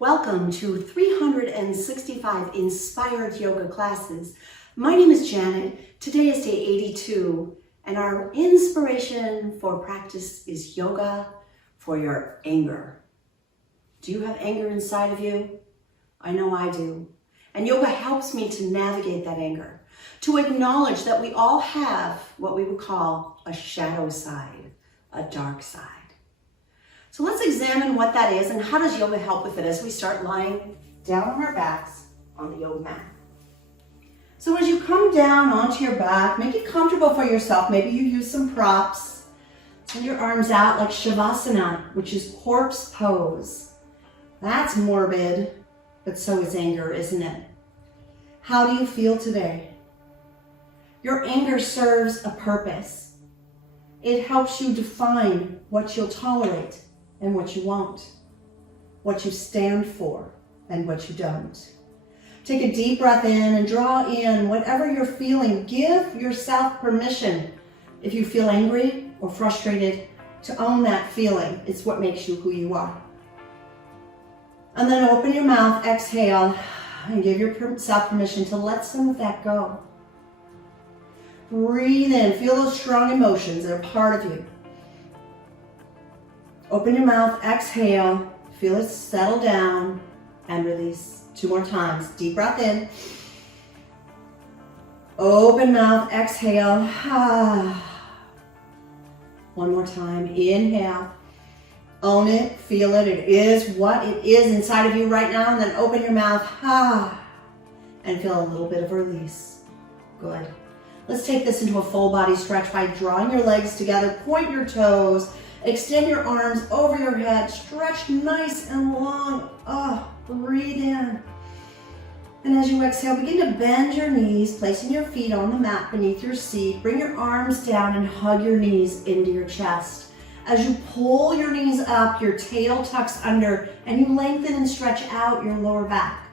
Welcome to 365 Inspired Yoga Classes. My name is Janet. Today is day 82, and our inspiration for practice is yoga for your anger. Do you have anger inside of you? I know I do. And yoga helps me to navigate that anger, to acknowledge that we all have what we would call a shadow side, a dark side. So let's examine what that is and how does yoga help with it as we start lying down on our backs on the yoga mat. So as you come down onto your back, make it comfortable for yourself. Maybe you use some props. Send your arms out like Shavasana, which is corpse pose. That's morbid, but so is anger, isn't it? How do you feel today? Your anger serves a purpose. It helps you define what you'll tolerate and what you won't, what you stand for and what you don't. Take a deep breath in and draw in whatever you're feeling. Give yourself permission, if you feel angry or frustrated, to own that feeling. It's what makes you who you are. And then open your mouth, exhale, and give yourself permission to let some of that go. Breathe in, feel those strong emotions that are part of you. Open your mouth, exhale, feel it settle down, and release. 2 more times. Deep breath in. Open mouth, exhale. 1 more time. Inhale. Own it, feel it. It is what it is inside of you right now. And then open your mouth, and feel a little bit of release. Good. Let's take this into a full body stretch by drawing your legs together, point your toes, extend your arms over your head, stretch nice and long. Breathe in. And as you exhale, begin to bend your knees, placing your feet on the mat beneath your seat. Bring your arms down and hug your knees into your chest. As you pull your knees up, your tail tucks under, and you lengthen and stretch out your lower back.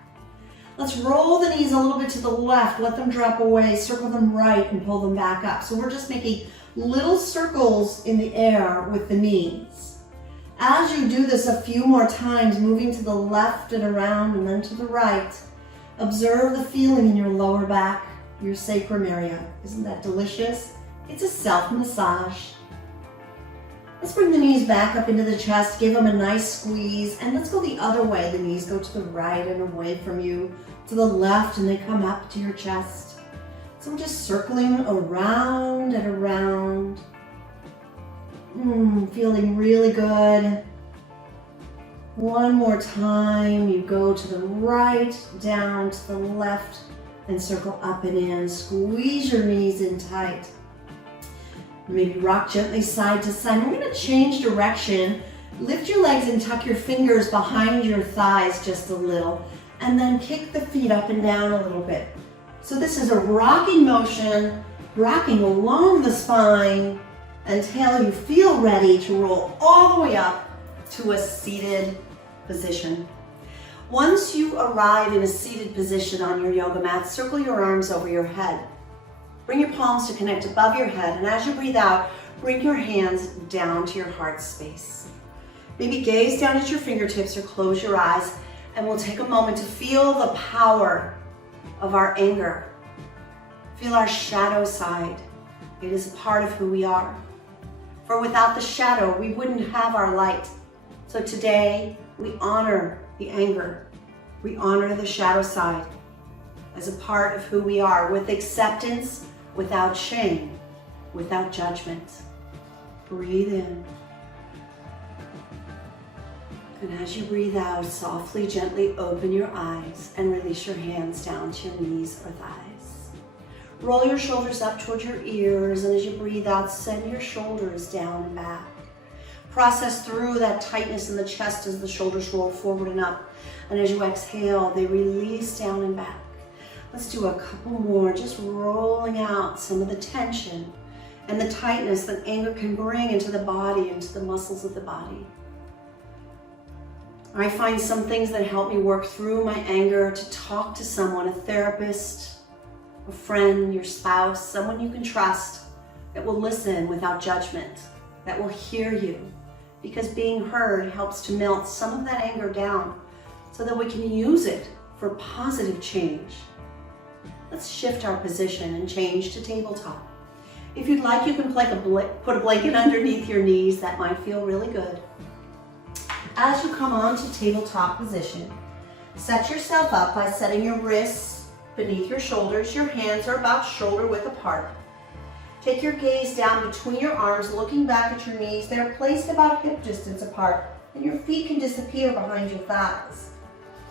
Let's roll the knees a little bit to the left, let them drop away, circle them right, and pull them back up. So we're just making little circles in the air with the knees. As you do this a few more times, moving to the left and around and then to the right, observe the feeling in your lower back, your sacrum area. Isn't that delicious? It's a self-massage. Let's bring the knees back up into the chest, give them a nice squeeze, and let's go the other way. The knees go to the right and away from you, to the left, and they come up to your chest. So we're just circling around and around. Feeling really good. 1 more time. You go to the right, down to the left, and circle up and in. Squeeze your knees in tight. Maybe rock gently side to side. We're going to change direction. Lift your legs and tuck your fingers behind your thighs just a little. And then kick the feet up and down a little bit. So this is a rocking motion, rocking along the spine until you feel ready to roll all the way up to a seated position. Once you arrive in a seated position on your yoga mat, circle your arms over your head. Bring your palms to connect above your head, and as you breathe out, bring your hands down to your heart space. Maybe gaze down at your fingertips or close your eyes, and we'll take a moment to feel the power of our anger. Feel our shadow side. It is a part of who we are. For without the shadow, we wouldn't have our light. So today, we honor the anger. We honor the shadow side as a part of who we are, with acceptance, without shame, without judgment. Breathe in. And as you breathe out, softly, gently open your eyes and release your hands down to your knees or thighs. Roll your shoulders up towards your ears, and as you breathe out, send your shoulders down and back. Process through that tightness in the chest as the shoulders roll forward and up. And as you exhale, they release down and back. Let's do a couple more, just rolling out some of the tension and the tightness that anger can bring into the body, into the muscles of the body. I find some things that help me work through my anger to talk to someone, a therapist, a friend, your spouse, someone you can trust that will listen without judgment, that will hear you, because being heard helps to melt some of that anger down. so that we can use it for positive change. Let's shift our position and change to tabletop. If you'd like, you can put a blanket underneath your knees. That might feel really good. As you come on to tabletop position, set yourself up by setting your wrists beneath your shoulders. Your hands are about shoulder width apart. Take your gaze down between your arms, looking back at your knees. They're placed about hip distance apart, and your feet can disappear behind your thighs.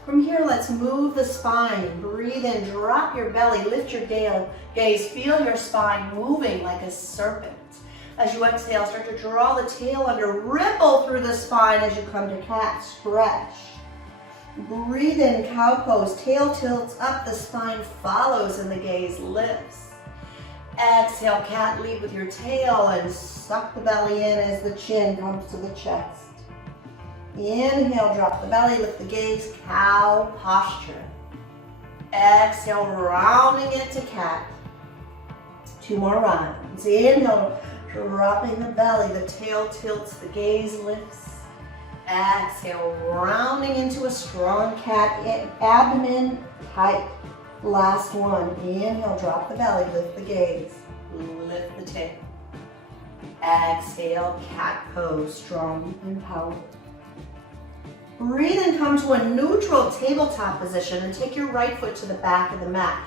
From here, let's move the spine. Breathe in, drop your belly, lift your gaze. Feel your spine moving like a serpent. As you exhale, start to draw the tail under, ripple through the spine as you come to cat, stretch. Breathe in, cow pose, tail tilts up, the spine follows and the gaze lifts. Exhale, cat, lead with your tail and suck the belly in as the chin comes to the chest. Inhale, drop the belly, lift the gaze, cow posture. Exhale, rounding it to cat. 2 more rounds. Inhale, dropping the belly, the tail tilts, the gaze lifts. Exhale, rounding into a strong cat, abdomen tight. Last one. Inhale, drop the belly, lift the gaze, lift the tail. Exhale, cat pose, strong and powerful. Breathe and come to a neutral tabletop position and take your right foot to the back of the mat.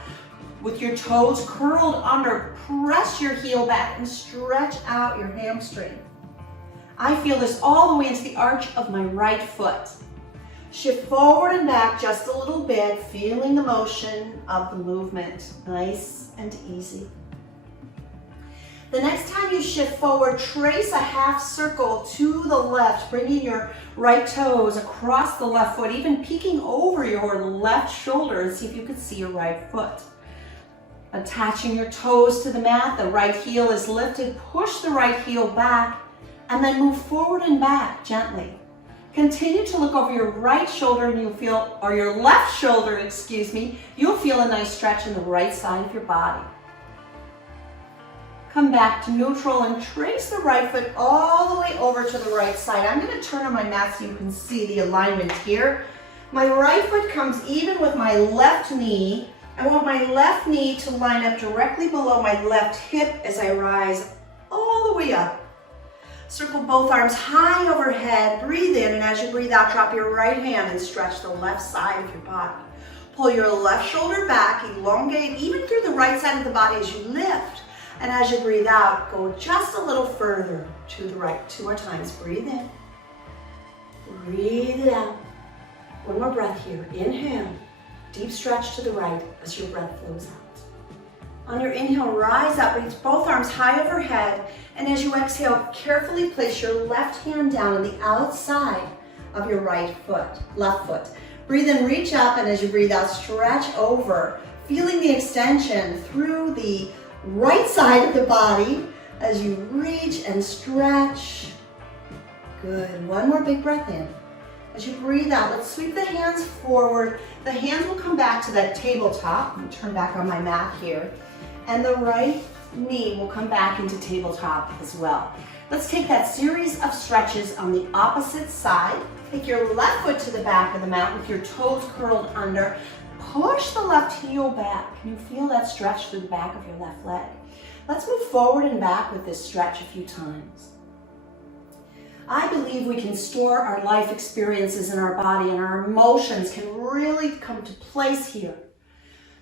With your toes curled under, press your heel back and stretch out your hamstring. I feel this all the way into the arch of my right foot. Shift forward and back just a little bit, feeling the motion of the movement. Nice and easy. The next time you shift forward, trace a half circle to the left, bringing your right toes across the left foot, even peeking over your left shoulder and see if you can see your right foot. Attaching your toes to the mat, the right heel is lifted, push the right heel back, and then move forward and back gently. Continue to look over your right shoulder and you'll feel, or your left shoulder, excuse me, you'll feel a nice stretch in the right side of your body. Come back to neutral and trace the right foot all the way over to the right side. I'm going to turn on my mat so you can see the alignment here. My right foot comes even with my left knee. I want my left knee to line up directly below my left hip as I rise all the way up. Circle both arms high overhead. Breathe in, and as you breathe out, drop your right hand and stretch the left side of your body. Pull your left shoulder back, elongate even through the right side of the body as you lift. And as you breathe out, go just a little further to the right. 2 more times. Breathe in. Breathe it out. One more breath here. Inhale. Deep stretch to the right as your breath flows out. On your inhale, rise up. Reach both arms high overhead. And as you exhale, carefully place your left hand down on the outside of your left foot. Breathe in, reach up, and as you breathe out, stretch over. Feeling the extension through the right side of the body as you reach and stretch. Good. One more big breath in. As you breathe out, let's sweep the hands forward. The hands will come back to that tabletop. I'm turn back on my mat here. And the right knee will come back into tabletop as well. Let's take that series of stretches on the opposite side. Take your left foot to the back of the mat with your toes curled under. Push the left heel back. Can you feel that stretch through the back of your left leg? Let's move forward and back with this stretch a few times. I believe we can store our life experiences in our body, and our emotions can really come to place here.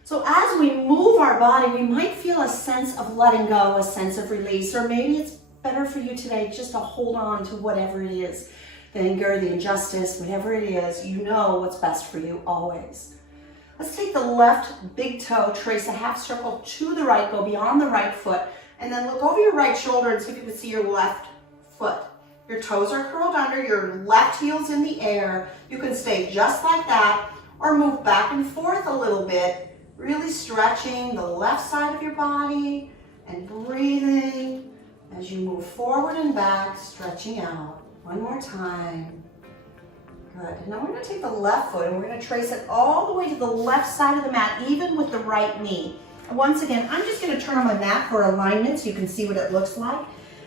So as we move our body, we might feel a sense of letting go, a sense of release, or maybe it's better for you today just to hold on to whatever it is, the anger, the injustice, whatever it is, you know what's best for you always. Let's take the left big toe, trace a half circle to the right, go beyond the right foot, and then look over your right shoulder and see if you can see your left foot. Your toes are curled under, your left heel's in the air. You can stay just like that or move back and forth a little bit, really stretching the left side of your body and breathing as you move forward and back, stretching out. One more time. Good. Now we're going to take the left foot and we're going to trace it all the way to the left side of the mat, even with the right knee. And once again, I'm just going to turn on my mat for alignment so you can see what it looks like.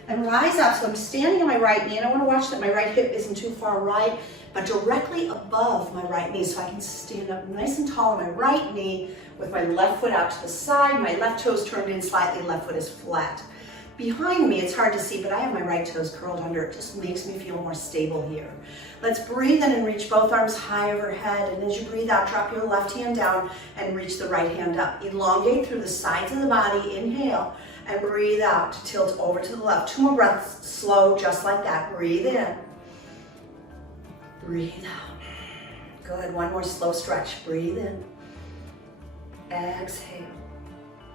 and rise up. So I'm standing on my right knee, and I want to watch that my right hip isn't too far right, but directly above my right knee, so I can stand up nice and tall on my right knee with my left foot out to the side, my left toes turned in slightly, left foot is flat. Behind me, it's hard to see, but I have my right toes curled under. It just makes me feel more stable here. Let's breathe in and reach both arms high overhead, and as you breathe out, drop your left hand down and reach the right hand up. Elongate through the sides of the body, inhale, and breathe out to tilt over to the left. 2 more breaths, slow, just like that. Breathe in. Breathe out. Good, 1 more slow stretch. Breathe in. Exhale.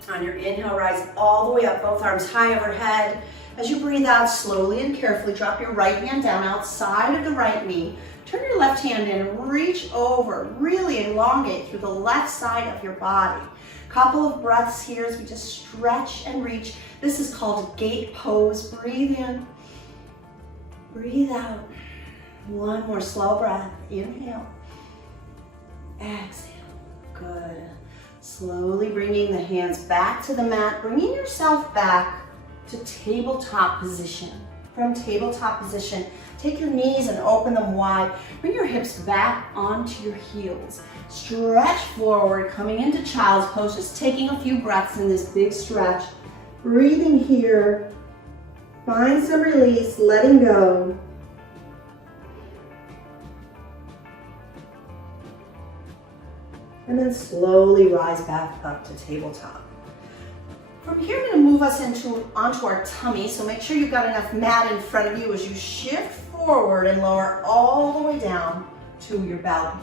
On your inhale, rise all the way up, both arms high overhead. As you breathe out, slowly and carefully, drop your right hand down outside of the right knee. Turn your left hand in and reach over. Really elongate through the left side of your body. Couple of breaths here as we just stretch and reach. This is called gate pose. Breathe in. Breathe out. 1 more slow breath. Inhale. Exhale. Good. Slowly bringing the hands back to the mat, bringing yourself back to tabletop position. From tabletop position, take your knees and open them wide. Bring your hips back onto your heels. Stretch forward, coming into child's pose, just taking a few breaths in this big stretch. Breathing here, find some release, letting go. And then slowly rise back up to tabletop. From here, I'm going to move us onto our tummy, so make sure you've got enough mat in front of you as you shift forward and lower all the way down to your belly.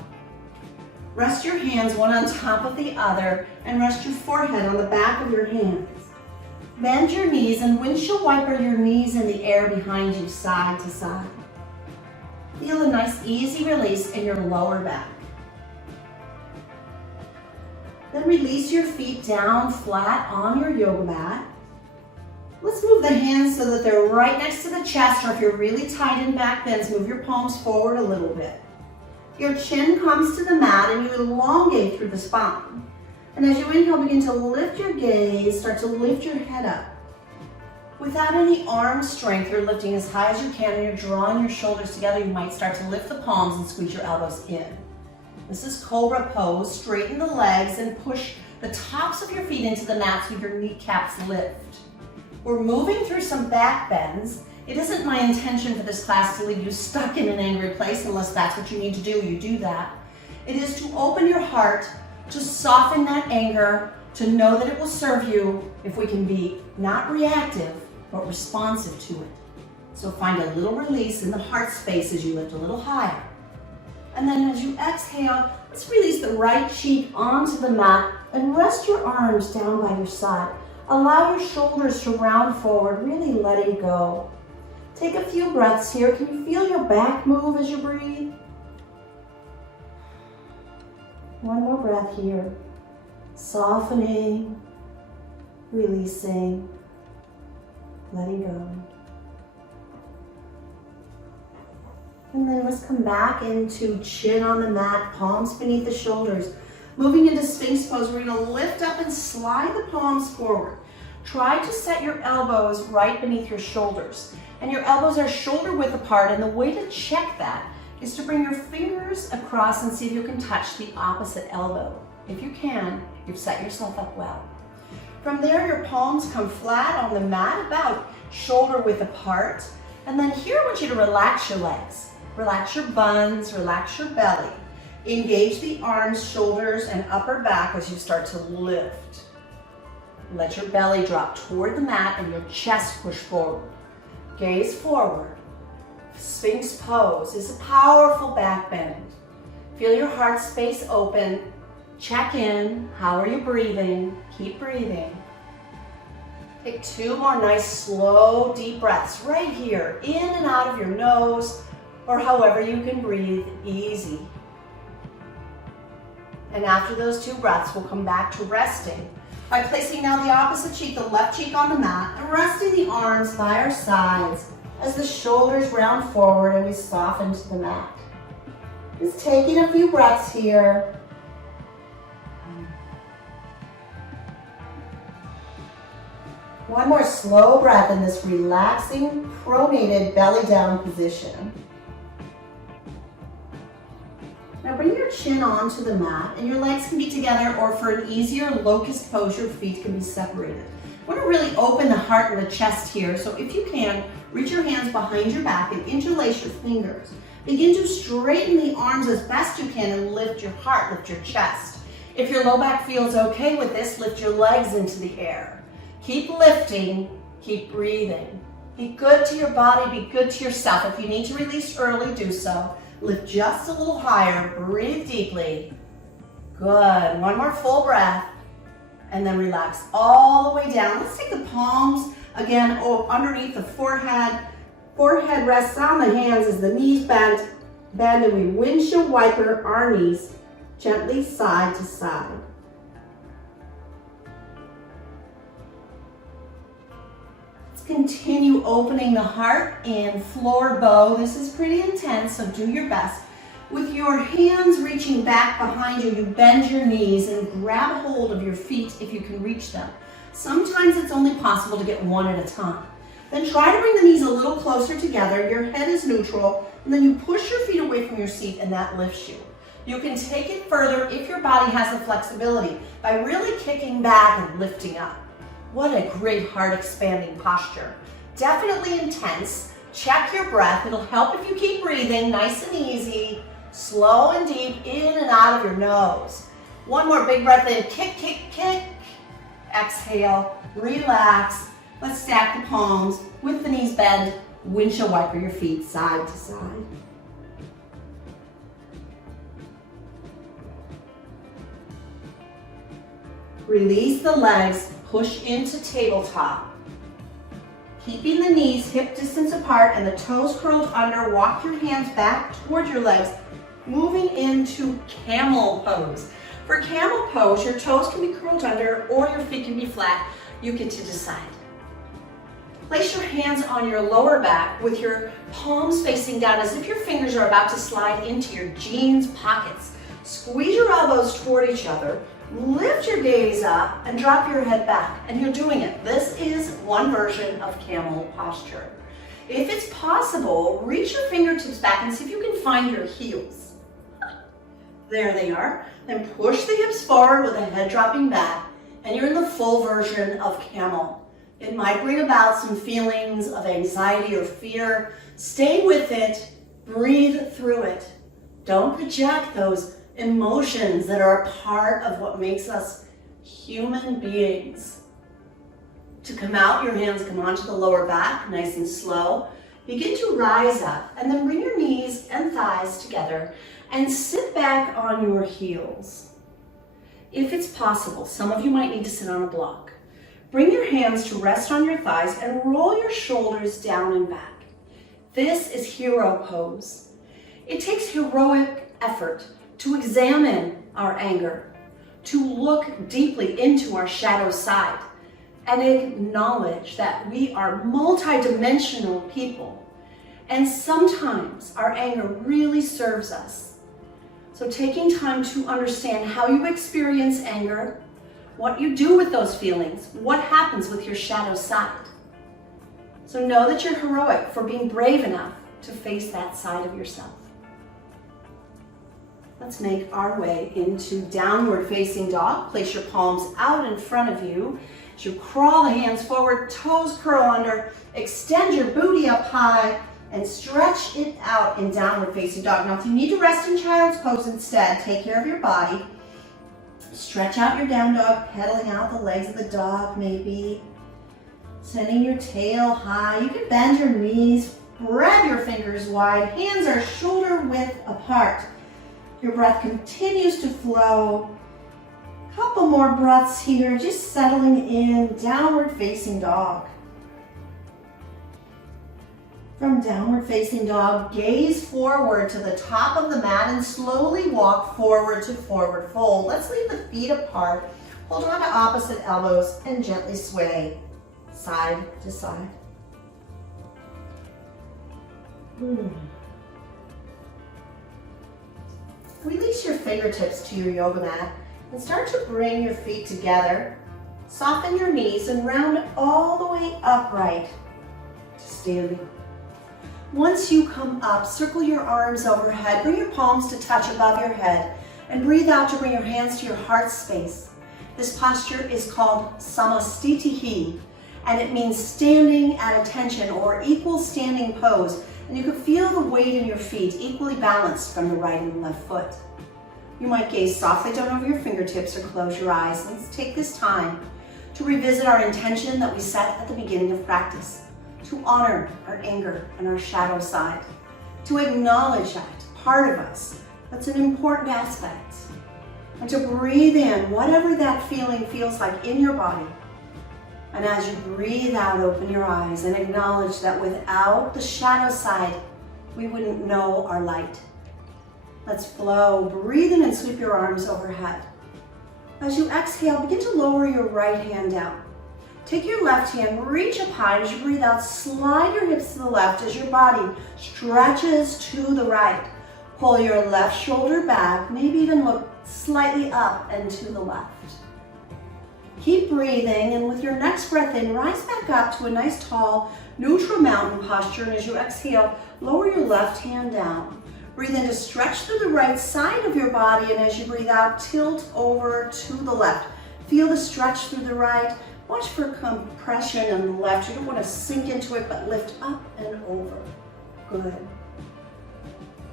Rest your hands one on top of the other and rest your forehead on the back of your hands. Bend your knees and windshield wiper your knees in the air behind you, side to side. Feel a nice easy release in your lower back. Then release your feet down flat on your yoga mat. Let's move the hands so that they're right next to the chest, or if you're really tight in back bends, move your palms forward a little bit. Your chin comes to the mat and you elongate through the spine. And as you inhale, begin to lift your gaze, start to lift your head up. Without any arm strength, you're lifting as high as you can and you're drawing your shoulders together. You might start to lift the palms and squeeze your elbows in. This is Cobra pose. Straighten the legs and push the tops of your feet into the mat so your kneecaps lift. We're moving through some back bends. It isn't my intention for this class to leave you stuck in an angry place. Unless that's what you need to do, you do that. It is to open your heart, to soften that anger, to know that it will serve you if we can be not reactive, but responsive to it. So find a little release in the heart space as you lift a little higher. And then as you exhale, let's release the right cheek onto the mat and rest your arms down by your side. Allow your shoulders to round forward, really letting go. Take a few breaths here. Can you feel your back move as you breathe? 1 more breath here. Softening, releasing, letting go. And then let's come back into chin on the mat, palms beneath the shoulders. Moving into Sphinx pose, we're going to lift up and slide the palms forward. Try to set your elbows right beneath your shoulders. And your elbows are shoulder width apart, and the way to check that is to bring your fingers across and see if you can touch the opposite elbow. If you can, you've set yourself up well. From there, your palms come flat on the mat, about shoulder width apart. And then here, I want you to relax your legs. Relax your buns, relax your belly. Engage the arms, shoulders, and upper back as you start to lift. Let your belly drop toward the mat and your chest push forward. Gaze forward. Sphinx pose is a powerful back bend. Feel your heart space open. Check in. How are you breathing? Keep breathing. Take 2 more nice, slow, deep breaths right here, in and out of your nose, or however you can breathe, easy. And after those 2 breaths, we'll come back to resting by placing now the opposite cheek, the left cheek on the mat, and resting the arms by our sides as the shoulders round forward and we soften to the mat. Just taking a few breaths here. One more slow breath in this relaxing, pronated belly down position. Now bring your chin onto the mat and your legs can be together, or for an easier locust pose, your feet can be separated. I want to really open the heart and the chest here, so if you can, reach your hands behind your back and interlace your fingers. Begin to straighten the arms as best you can and lift your heart, lift your chest. If your low back feels okay with this, lift your legs into the air. Keep lifting, keep breathing. Be good to your body, be good to yourself. If you need to release early, do so. Lift just a little higher, breathe deeply. Good, one more full breath. And then relax all the way down. Let's take the palms again underneath the forehead. Forehead rests on the hands as the knees bend, and we windshield wiper our knees gently side to side. Let's continue opening the heart and floor bow. This is pretty intense, so do your best. With your hands reaching back behind you, you bend your knees and grab hold of your feet if you can reach them. Sometimes it's only possible to get one at a time. Then try to bring the knees a little closer together. Your head is neutral, and then you push your feet away from your seat, and that lifts you. You can take it further if your body has the flexibility by really kicking back and lifting up. What a great heart expanding posture. Definitely intense. Check your breath. It'll help if you keep breathing nice and easy, slow and deep, in and out of your nose. One more big breath in. Kick, kick, kick. Exhale, relax. Let's stack the palms with the knees bent. Windshield wiper your feet side to side. Release the legs, push into tabletop. Keeping the knees hip distance apart and the toes curled under, walk your hands back toward your legs, moving into camel pose. For camel pose, your toes can be curled under or your feet can be flat. You get to decide. Place your hands on your lower back with your palms facing down as if your fingers are about to slide into your jeans pockets. Squeeze your elbows toward each other, lift your gaze up and drop your head back, and you're doing it. This is one version of camel posture. If it's possible, reach your fingertips back and see if you can find your heels. There they are. Then push the hips forward with the head dropping back, and you're in the full version of camel. It might bring about some feelings of anxiety or fear. Stay with it, breathe through it. Don't project those emotions that are a part of what makes us human beings. To come out, your hands come onto the lower back, nice and slow. Begin to rise up, and then bring your knees and thighs together and sit back on your heels. If it's possible, some of you might need to sit on a block. Bring your hands to rest on your thighs and roll your shoulders down and back. This is hero pose. It takes heroic effort to examine our anger, to look deeply into our shadow side, and acknowledge that we are multidimensional people. And sometimes our anger really serves us. So taking time to understand how you experience anger, what you do with those feelings, what happens with your shadow side. So know that you're heroic for being brave enough to face that side of yourself. Let's make our way into downward facing dog. Place your palms out in front of you. As you crawl the hands forward, toes curl under, extend your booty up high, and stretch it out in downward facing dog. Now, if you need to rest in child's pose instead, take care of your body. Stretch out your down dog, pedaling out the legs of the dog maybe. Sending your tail high. You can bend your knees, spread your fingers wide. Hands are shoulder width apart. Your breath continues to flow. Couple more breaths here, just settling in, downward facing dog. From downward facing dog, gaze forward to the top of the mat and slowly walk forward to forward fold. Let's leave the feet apart. Hold on to opposite elbows and gently sway side to side. Release your fingertips to your yoga mat and start to bring your feet together Soften your knees and round all the way upright to standing. Once you come up, circle your arms overhead, bring your palms to touch above your head, and breathe out to bring your hands to your heart space. This posture is called Samastitihi, and it means standing at attention or equal standing pose. And you can feel the weight in your feet equally balanced from the right and the left foot. You might gaze softly down over your fingertips or close your eyes. Let's take this time to revisit our intention that we set at the beginning of practice, to honor our anger and our shadow side, to acknowledge that part of us. That's an important aspect. And to breathe in whatever that feeling feels like in your body. And as you breathe out, open your eyes and acknowledge that without the shadow side, we wouldn't know our light. Let's flow. Breathe in and sweep your arms overhead. As you exhale, begin to lower your right hand down. Take your left hand, reach up high. As you breathe out, slide your hips to the left as your body stretches to the right. Pull your left shoulder back, maybe even look slightly up and to the left. Keep breathing, and with your next breath in, rise back up to a nice tall neutral mountain posture. And as you exhale, lower your left hand down. Breathe in to stretch through the right side of your body, and as you breathe out, tilt over to the left. Feel the stretch through the right. Watch for compression on the left. You don't want to sink into it, but lift up and over. Good.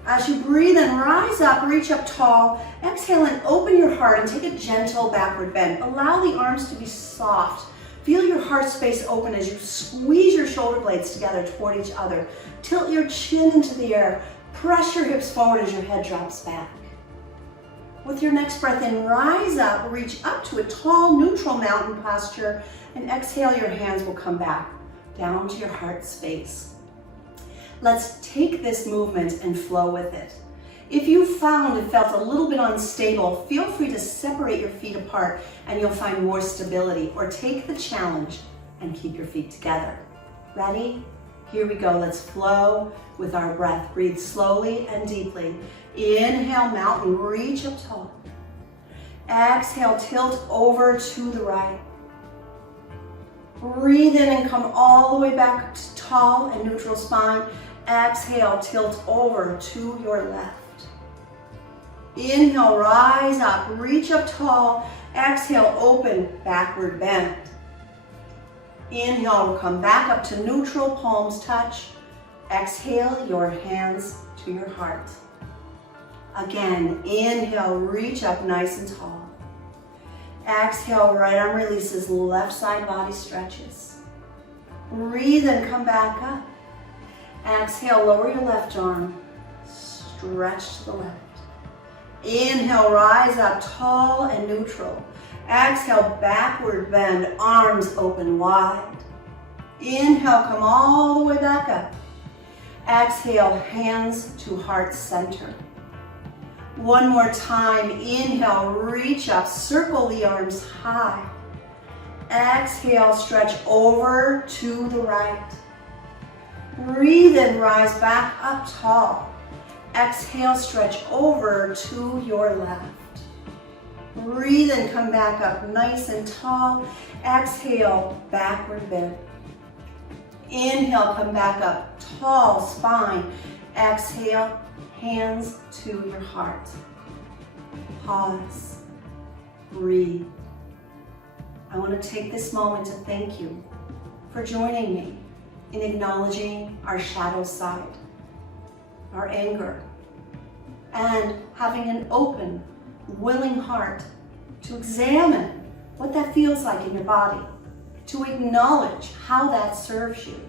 As you breathe in, rise up, reach up tall. Exhale and open your heart and take a gentle backward bend. Allow the arms to be soft. Feel your heart space open as you squeeze your shoulder blades together toward each other. Tilt your chin into the air. Press your hips forward as your head drops back. With your next breath in, rise up, reach up to a tall neutral mountain posture, and exhale, your hands will come back down to your heart space. Let's take this movement and flow with it. If you found it felt a little bit unstable, feel free to separate your feet apart and you'll find more stability, or take the challenge and keep your feet together. Ready? Here we go. Let's flow with our breath. Breathe slowly and deeply. Inhale, mountain, reach up tall. Exhale, tilt over to the right. Breathe in and come all the way back to tall and neutral spine. Exhale, tilt over to your left. Inhale, rise up, reach up tall. Exhale, open, backward bend. Inhale, come back up to neutral, palms touch. Exhale, your hands to your heart. Again, inhale, reach up nice and tall. Exhale, right arm releases, left side body stretches. Breathe and come back up. Exhale, lower your left arm, stretch to the left. Inhale, rise up tall and neutral. Exhale, backward bend, arms open wide. Inhale, come all the way back up. Exhale, hands to heart center. One more time, inhale, reach up, circle the arms high. Exhale, stretch over to the right. Breathe in, rise back up tall. Exhale, stretch over to your left. Breathe and come back up nice and tall. Exhale, backward bend. Inhale, come back up, tall spine. Exhale, hands to your heart. Pause, breathe. I want to take this moment to thank you for joining me in acknowledging our shadow side, our anger, and having an open, willing heart to examine what that feels like in your body, to acknowledge how that serves you,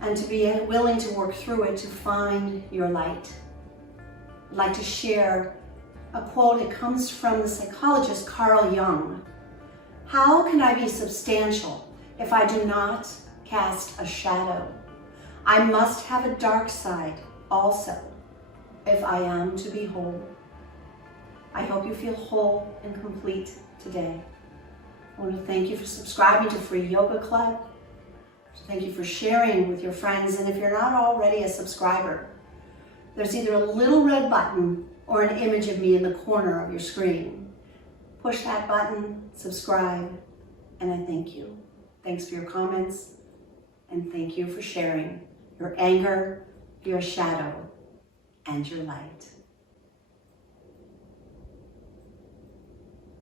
and to be willing to work through it to find your light. I'd like to share a quote. It comes from the psychologist Carl Jung. How can I be substantial if I do not cast a shadow? I must have a dark side also if I am to be whole. I hope you feel whole and complete today. I want to thank you for subscribing to Free Yoga Club. Thank you for sharing with your friends. And if you're not already a subscriber, there's either a little red button or an image of me in the corner of your screen. push that button, subscribe, and I thank you. Thanks for your comments, and thank you for sharing your anger, your shadow, and your light.